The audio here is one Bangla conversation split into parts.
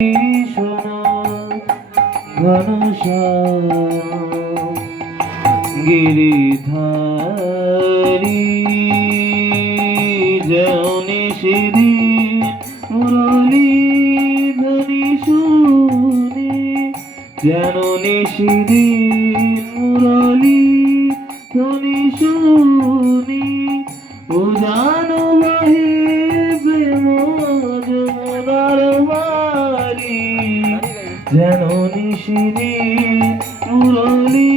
শোনো ঘনশ্যাম গিরিধারী যেওনি সেদিন মুরলী ধ্বনি শুনি যেন সেদিন মুরলী ধ্বনি শুনি ও জানো বাহে প্রেম যমুনার বাড়ি যেন সেদিন মুরলী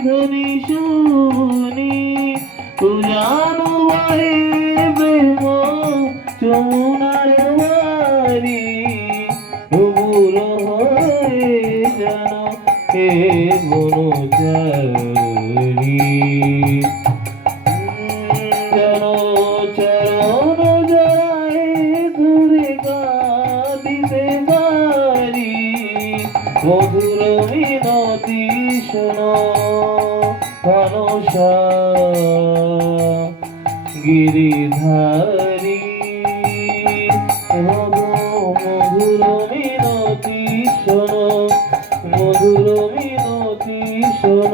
ধ্বনি শুনি ও জানো বাহে প্রেম যমুনার বাড়ি ও বুড়ো হয়ে যেন হে বনচারী যেন চরণ জড়ায় ধরে কাঁদিতে পারি মধুর মিনতি শোনো ঘনশ্যাম গিরিধারী মধুর মিনতি শোনো মধুর মিনতি শোনো